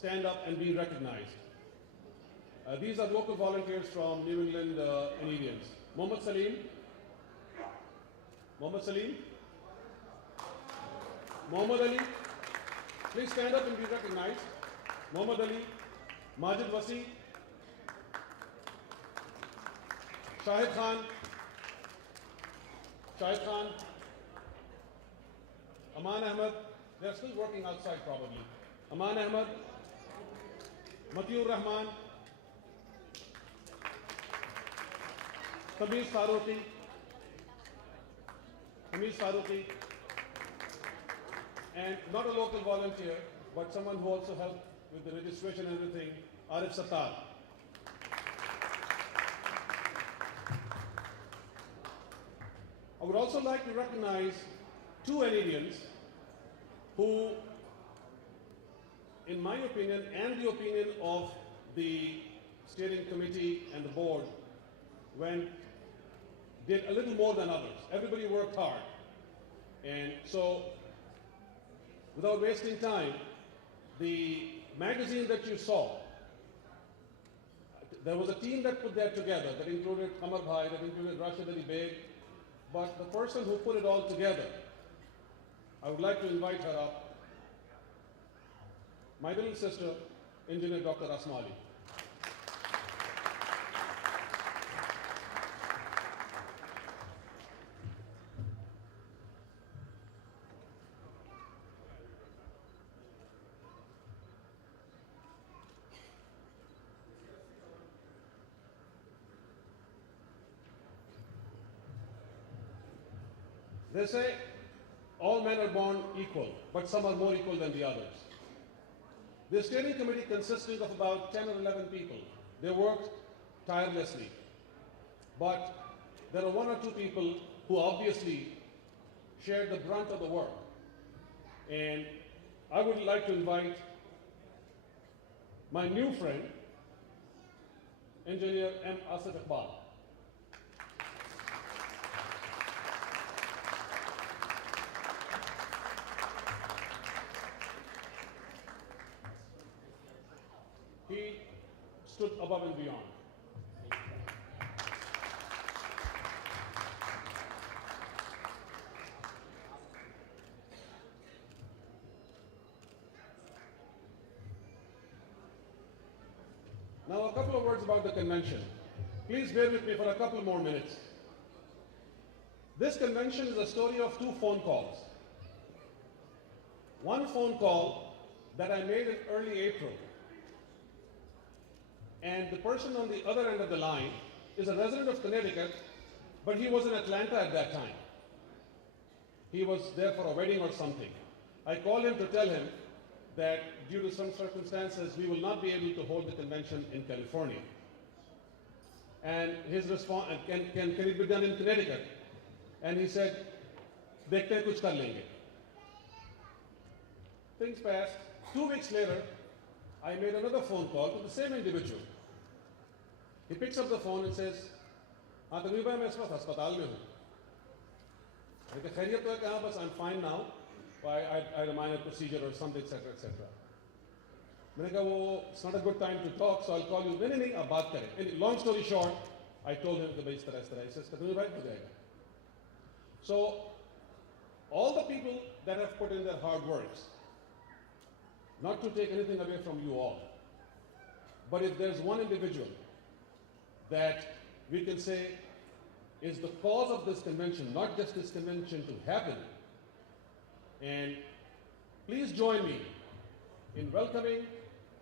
stand up and be recognized. These are local volunteers from New England Indians. Mohammad Salim. Mohammad Salim. Mohammad Ali. Please stand up and be recognized. Mohammad Ali. Majid Wasi. Shahid Khan. Shahid Khan. Aman Ahmed. They are still working outside probably. Aman Ahmed. Matiur Rahman. Tamiz Farooqi. Tamiz Farooqi. And not a local volunteer, but someone who also helped with the registration and everything, Arif Sattar. I would also like to recognize two NEDians who, in my opinion and the opinion of the steering committee and the board, did a little more than others. Everybody worked hard. And so, without wasting time, the magazine that you saw, there was a team that put that together, that included Qamar Bhai, that included Rashid Ali Beg, but the person who put it all together, I would like to invite her up, my little sister, Engineer Dr. Asma Ali. They say all men are born equal, but some are more equal than the others. The steering committee consisting of about 10 or 11 people. They worked tirelessly. But there are one or two people who obviously shared the brunt of the work. And I would like to invite my new friend, Engineer M. Asif Iqbal. He stood above and beyond. Now a couple of words about the convention. Please bear with me for a couple more minutes. This convention is a story of two phone calls. One phone call that I made in early April, and the person on the other end of the line is a resident of Connecticut, but he was in Atlanta at that time. He was there for a wedding or something. I called him to tell him that due to some circumstances, we will not be able to hold the convention in California. And his response, can it be done in Connecticut? And he said, dekhte hain kuch kar lenge. Things passed. 2 weeks later, I made another phone call to the same individual. He picks up the phone and says, हाँ तनवीर भाई मैं इस वक्त अस्पताल में हूँ. मैं कहा खैरियत तो है कहाँ बस I'm fine now. I had a minor procedure or something, etc., etc. मैंने कहा वो it's not a good time to talk, so I'll call you. नहीं आप बात करें. And long story short, I told him कि भाई इस तरह. He says तनवीर भाई हो जाएगा. So all the people that have put in their hard works, not to take anything away from you all, but if there's one individual that we can say is the cause of this convention, not just this convention to happen, and please join me in welcoming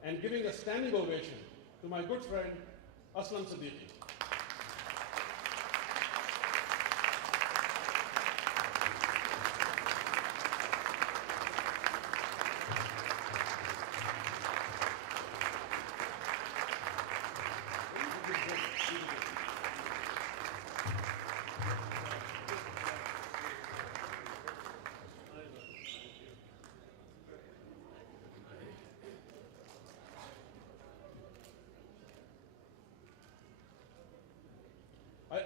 and giving a standing ovation to my good friend, Aslam Siddiqui.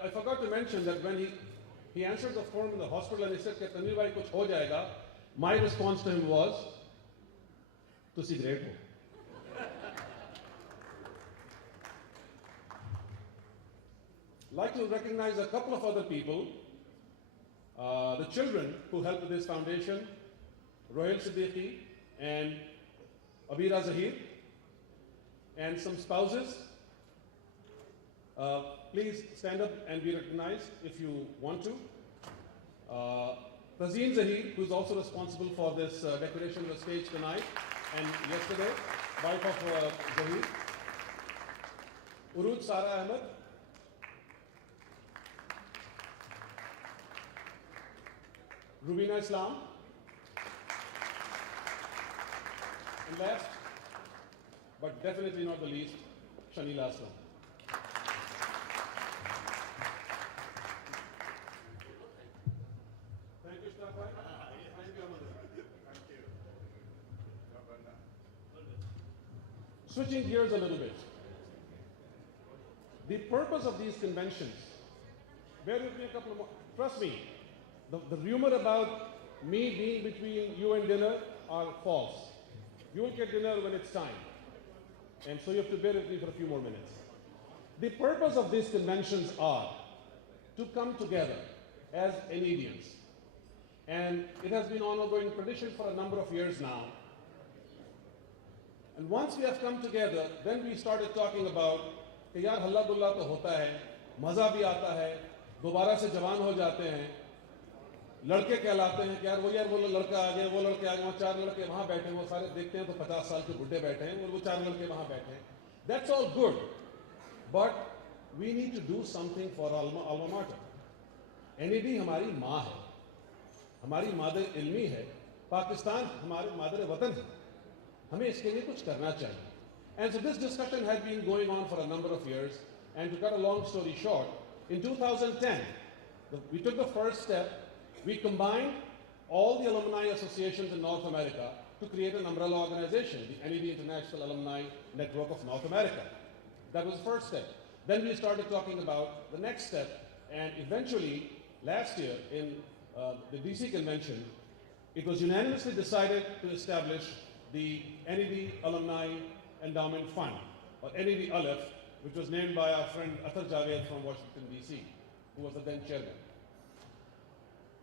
I forgot to mention that when he answered the phone in the hospital and he said, Tanveer bhai kuch ho jayega, my response to him was, "Tusi great ho." like to recognize a couple of other people, the children who helped with this foundation, Rohil Siddiqui and Abira Zahir, and some spouses. Please stand up and be recognized if you want to. Tazeen Zahir, who is also responsible for this decoration of the stage tonight and yesterday, wife of Zahir. Uruj Sara Ahmed. Rubina Islam. And last, but definitely not the least, Shanila Aslam. Thank you, Star Bhai. Thank you, Amadou. Thank you. Switching gears a little bit. The purpose of these conventions, bear with me a couple of more, trust me, the rumor about me being between you and dinner are false. You will get dinner when it's time. And so you have to bear with me for a few more minutes. The purpose of these conventions are to come together as NEDians. And it has been an ongoing tradition for a number of years now. And once we have come together, then we started talking about کہ یار ہلا گلا تو ہوتا ہے, مزہ بھی آتا ہے, دوبارہ سے جوان ہو جاتے ہیں, لڑکے کہلاتے ہیں کہ یار وہ لڑکا آ گئے, وہ لڑکے آ گئے, وہاں 4 لڑکے وہاں بیٹھے ہیں, وہ سارے دیکھتے ہیں تو 50 سال کے بڈھے بیٹھے ہیں, وہ 4 لڑکے وہاں بیٹھے ہیں. That's all good, but we need to do something for alma mater. NED ہماری ماں ہے, ہماری مادر علمی ہے, پاکستان ہمارے مادر وطن ہے, ہمیں اس کے لیے کچھ کرنا چاہیے. And so this discussion had been going on for a number of years, and to cut a long story short, in 2010, we took the first step. We combined all the alumni associations in North America to create an umbrella organization, the NED International Alumni Network of North America. That was the first step. Then we started talking about the next step, and eventually, last year in the DC convention, it was unanimously decided to establish the NED Alumni Endowment Fund, or NED Aleph, which was named by our friend Athar Javed from Washington, DC, who was the then chairman.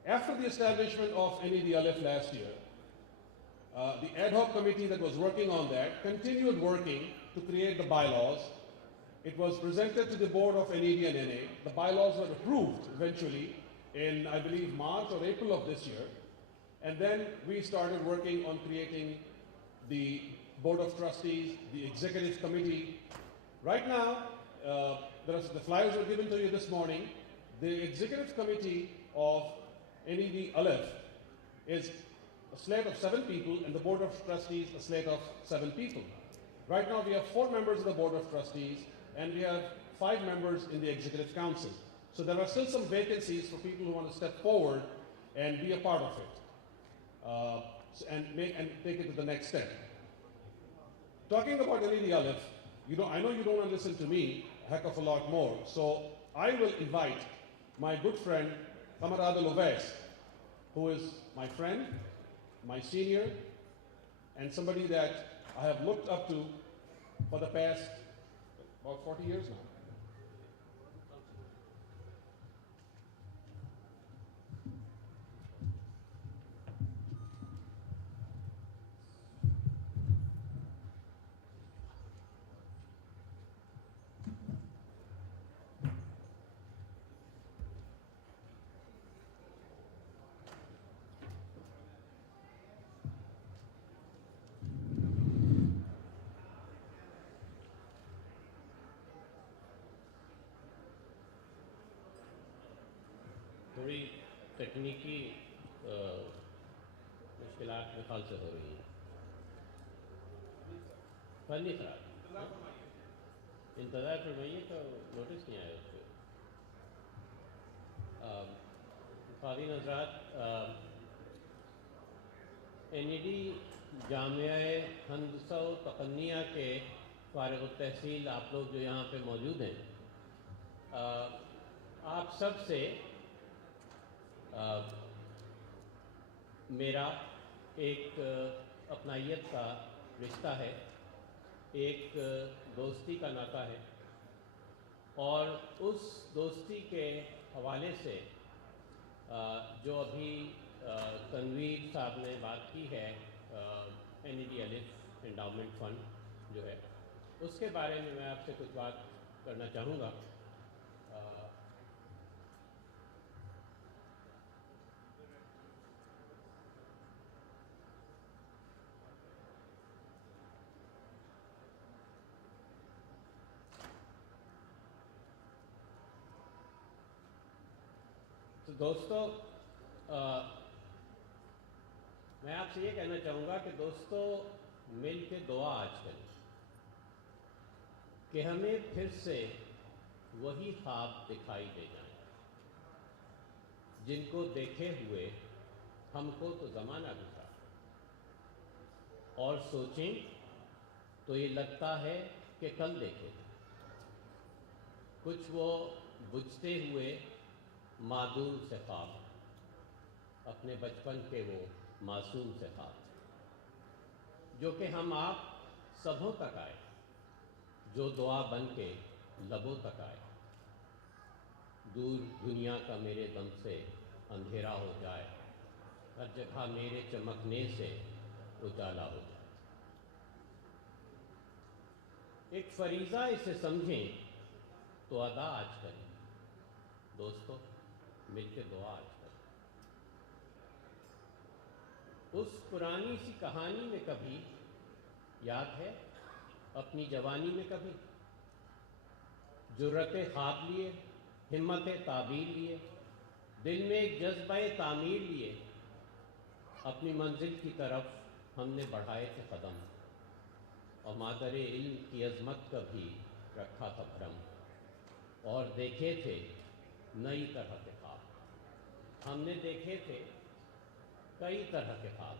After the establishment of NED Aleph last year, the ad hoc committee that was working on that continued working to create the bylaws. It was presented to the board of NED and NA. The bylaws were approved eventually in, I believe, March or April of this year. And then we started working on creating the Board of Trustees, the Executive Committee. Right now, the flyers were given to you this morning. The Executive Committee of NED Aleph is a slate of 7 people, and the Board of Trustees a slate of 7 people. Right now, we have 4 members of the Board of Trustees, and we have 5 members in the Executive Council. So there are still some vacancies for people who want to step forward and be a part of it, and take it to the next step. Talking about NED Aleph, I know you don't want to listen to me a heck of a lot more, so I will invite my good friend, Qamar Adil Uwais, who is my friend, my senior, and somebody that I have looked up to for the past about 40 years now. تھوڑی تکنیکی مشکلات میں خال سے ہو رہی ہیں. فنی خراب انتظار فرمائیے تو نوٹس نہیں آیا اس پہ. خواتین حضرات، NED جامعہ ہندسہ و تقنیہ کے فارغ التحصیل آپ لوگ جو یہاں پہ موجود ہیں، آپ سب سے میرا ایک اپنائیت کا رشتہ ہے، ایک دوستی کا ناطہ ہے، اور اس دوستی کے حوالے سے جو ابھی تنویر صاحب نے بات کی ہے NED الف انڈاؤمنٹ فنڈ جو ہے اس کے بارے میں آپ سے کچھ بات کرنا چاہوں گا. تو دوستو میں آپ سے یہ کہنا چاہوں گا کہ دوستو مل کے دعا آج کریں کہ ہمیں پھر سے وہی خواب دکھائی دے جائیں جن کو دیکھے ہوئے ہم کو تو زمانہ گزرا اور سوچیں تو یہ لگتا ہے کہ کل دیکھے. کچھ وہ بجھتے ہوئے معدوم سے خواب اپنے بچپن کے وہ معصوم سے خواب جو کہ ہم آپ سبھوں تک آئے جو دعا بن کے لبوں تک آئے. دور دنیا کا میرے دم سے اندھیرا ہو جائے ہر جگہ میرے چمکنے سے اجالا ہو جائے. ایک فریضہ اسے سمجھیں تو ادا آج کریں دوستو مل کے دعا آج کریں. اس پرانی سی کہانی میں کبھی یاد ہے اپنی جوانی میں کبھی جرأت خواب لیے ہمت تعبیر لیے دل میں ایک جذبہ تعمیر لیے اپنی منزل کی طرف ہم نے بڑھائے تھے قدم اور مادر علم کی عظمت کا بھی رکھا تھا بھرم اور دیکھے تھے نئی طرح کے خواب. ہم نے دیکھے تھے کئی طرح کے خواب.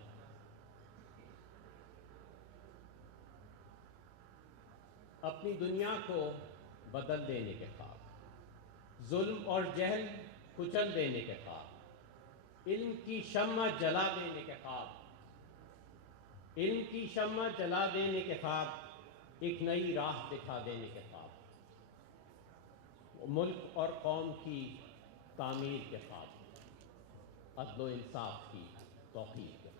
اپنی دنیا کو بدل دینے کے خواب ظلم اور جہل کچل دینے کے خواب علم کی شمع جلا دینے کے خواب علم کی شمع جلا دینے کے خواب ایک نئی راہ دکھا دینے کے خواب ملک اور قوم کی تعمیر کے خواب عدل و انصاف کی توحید کے خواب.